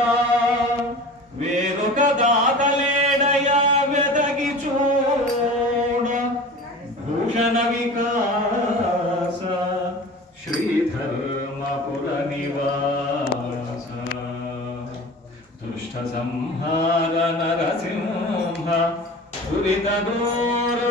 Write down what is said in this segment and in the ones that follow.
కదా వేరొక దాతలేడయా వెదగి చూడ భూషణ వికాస శ్రీధర్మపుర నివాస దుష్ట సంహార నరసింహ దురిత దూర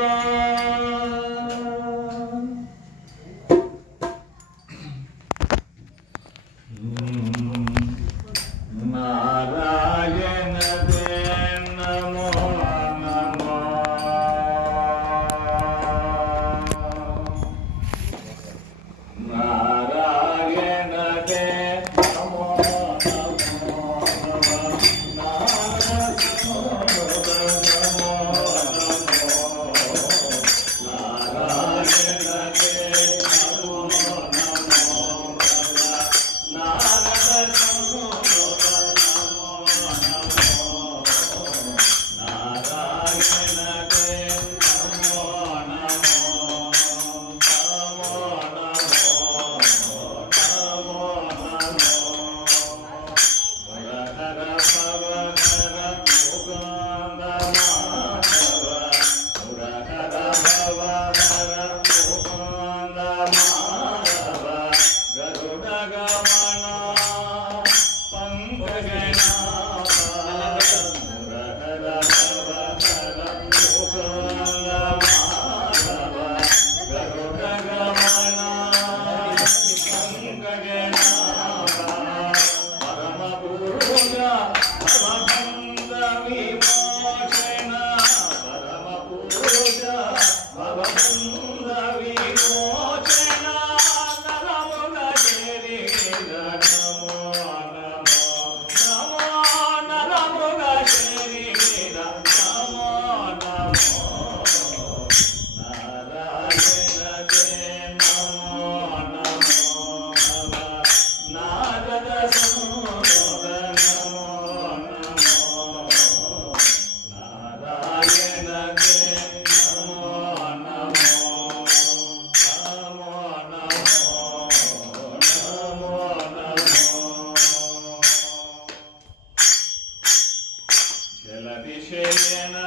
జలభిషేయన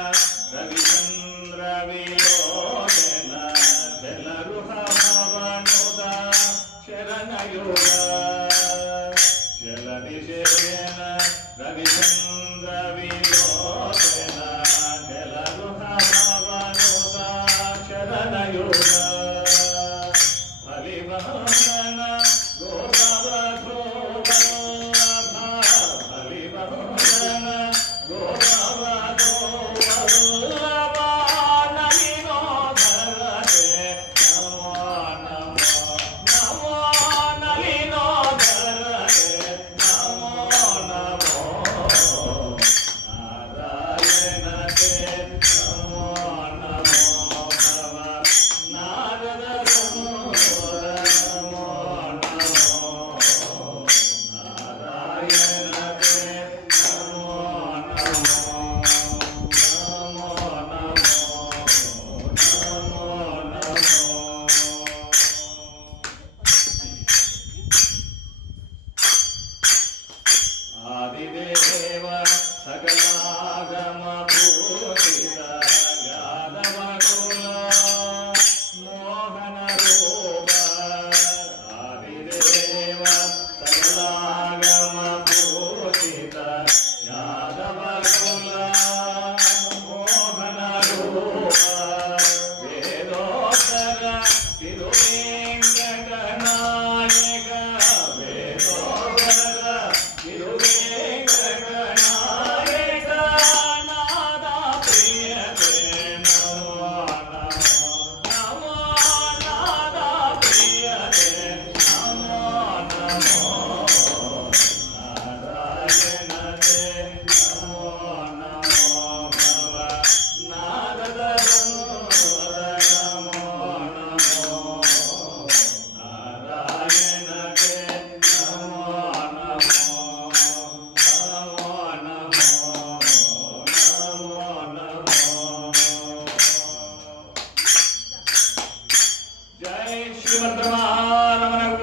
రవిచంద్ర విలోచన జలరుహ భవనుద శరణయుగ. జలభిషేయన రవిచంద్ర విలోచన జలరుహ భవనుద శరణయుగ.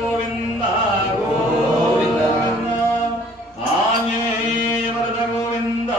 ഗോവിന്ദ ആഞ്ജനേയ ഗോവിന്ദ